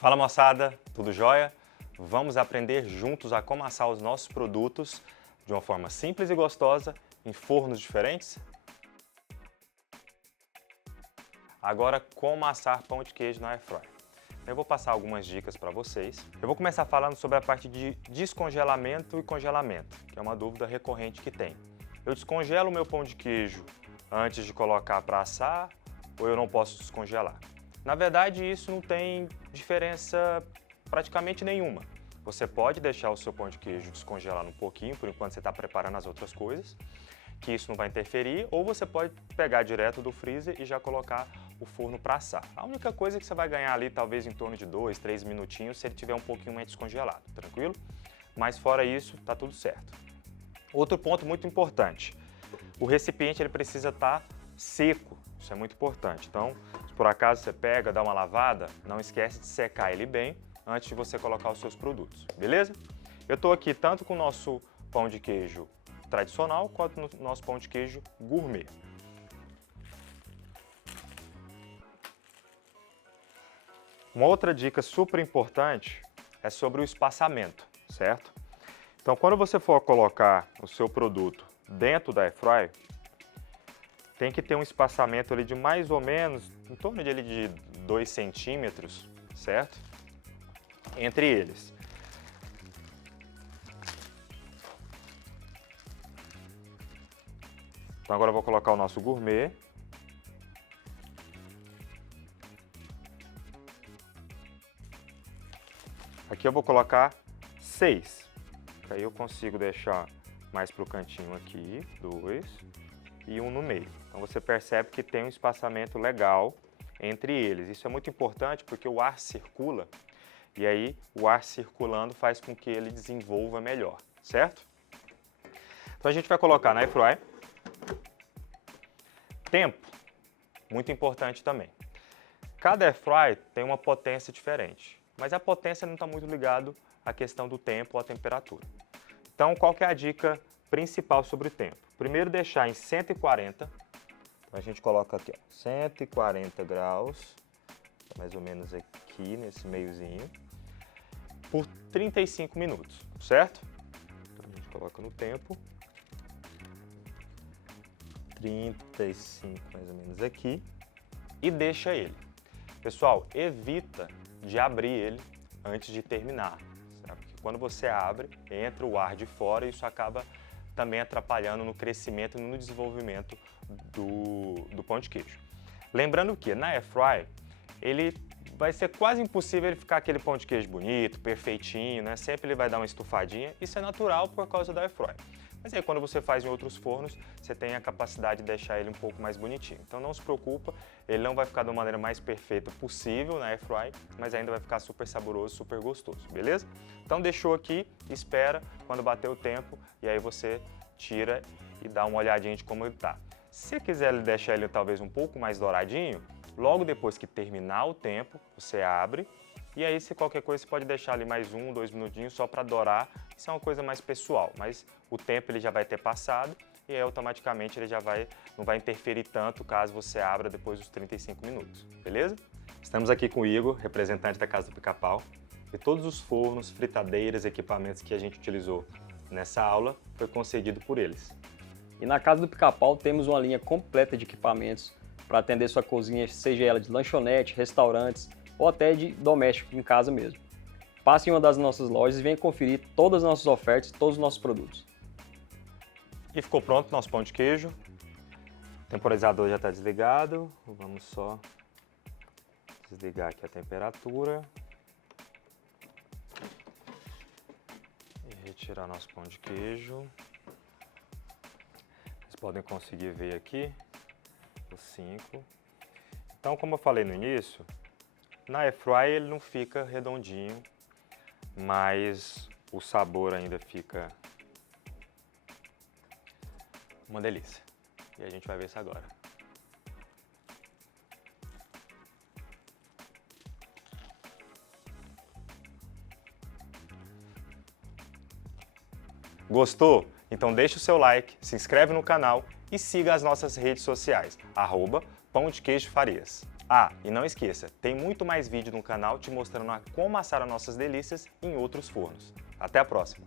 Fala moçada, tudo jóia? Vamos aprender juntos a como assar os nossos produtos de uma forma simples e gostosa em fornos diferentes? Agora, como assar pão de queijo na Airfryer. Eu vou passar algumas dicas para vocês. Eu vou começar falando sobre a parte de descongelamento e congelamento, que é uma dúvida recorrente que tem. Eu descongelo o meu pão de queijo antes de colocar para assar ou eu não posso descongelar? Na verdade, isso não tem diferença praticamente nenhuma. Você pode deixar o seu pão de queijo descongelar um pouquinho, por enquanto você está preparando as outras coisas, que isso não vai interferir, ou você pode pegar direto do freezer e já colocar o forno para assar. A única coisa é que você vai ganhar ali talvez em torno de 2, 3 minutinhos se ele tiver um pouquinho mais descongelado, tranquilo? Mas fora isso, tá tudo certo. Outro ponto muito importante, o recipiente ele precisa estar seco, isso é muito importante. Então, se por acaso você pega, dá uma lavada, não esquece de secar ele bem antes de você colocar os seus produtos, beleza? Eu estou aqui tanto com o nosso pão de queijo tradicional quanto no nosso pão de queijo gourmet. Uma outra dica super importante é sobre o espaçamento, certo? Então, quando você for colocar o seu produto dentro da Airfryer, tem que ter um espaçamento ali de mais ou menos, em torno de 2 centímetros, certo? Entre eles. Então agora eu vou colocar o nosso gourmet. Aqui eu vou colocar 6. Aí eu consigo deixar mais para o cantinho aqui, 2 e 1 no meio. Então você percebe que tem um espaçamento legal entre eles. Isso é muito importante porque o ar circula e aí o ar circulando faz com que ele desenvolva melhor, certo? Então a gente vai colocar na Airfryer. Tempo, muito importante também. Cada Airfryer tem uma potência diferente, mas a potência não está muito ligado à questão do tempo ou à temperatura. Então qual que é a dica principal sobre o tempo? Primeiro deixar em 140, então a gente coloca aqui, ó, 140 graus, mais ou menos aqui nesse meiozinho, por 35 minutos, certo? Então a gente coloca no tempo, 35 mais ou menos aqui, e deixa ele. Pessoal, evita de abrir ele antes de terminar, sabe? Porque quando você abre, entra o ar de fora e isso acaba também atrapalhando no crescimento e no desenvolvimento do pão de queijo. Lembrando que na Airfryer, ele vai ser quase impossível ele ficar aquele pão de queijo bonito, perfeitinho, né? Sempre ele vai dar uma estufadinha, isso é natural por causa da Airfryer. Mas aí quando você faz em outros fornos, você tem a capacidade de deixar ele um pouco mais bonitinho. Então não se preocupa, ele não vai ficar da maneira mais perfeita possível na Airfryer, mas ainda vai ficar super saboroso, super gostoso, beleza? Então deixou aqui, espera quando bater o tempo e aí você tira e dá uma olhadinha de como ele tá. Se quiser deixar ele talvez um pouco mais douradinho, logo depois que terminar o tempo, você abre e aí se qualquer coisa você pode deixar ali mais 1, 2 minutinhos só para dourar. Isso é uma coisa mais pessoal, mas o tempo ele já vai ter passado e aí automaticamente ele já não vai interferir tanto caso você abra depois dos 35 minutos, beleza? Estamos aqui com o Igor, representante da Casa do Pica-Pau, e todos os fornos, fritadeiras, equipamentos que a gente utilizou nessa aula foi concedido por eles. E na Casa do Pica-Pau temos uma linha completa de equipamentos para atender sua cozinha, seja ela de lanchonete, restaurantes ou até de doméstico em casa mesmo. Passe em uma das nossas lojas e venha conferir todas as nossas ofertas, todos os nossos produtos. E ficou pronto nosso pão de queijo. O temporizador já está desligado. Vamos só desligar aqui a temperatura. E retirar nosso pão de queijo. Vocês podem conseguir ver aqui os 5. Então, como eu falei no início, na Airfryer ele não fica redondinho, mas o sabor ainda fica uma delícia. E a gente vai ver isso agora. Gostou? Então deixa o seu like, se inscreve no canal e siga as nossas redes sociais, @Pão de Queijo Farias. Ah, e não esqueça, tem muito mais vídeo no canal te mostrando como assar as nossas delícias em outros fornos. Até a próxima!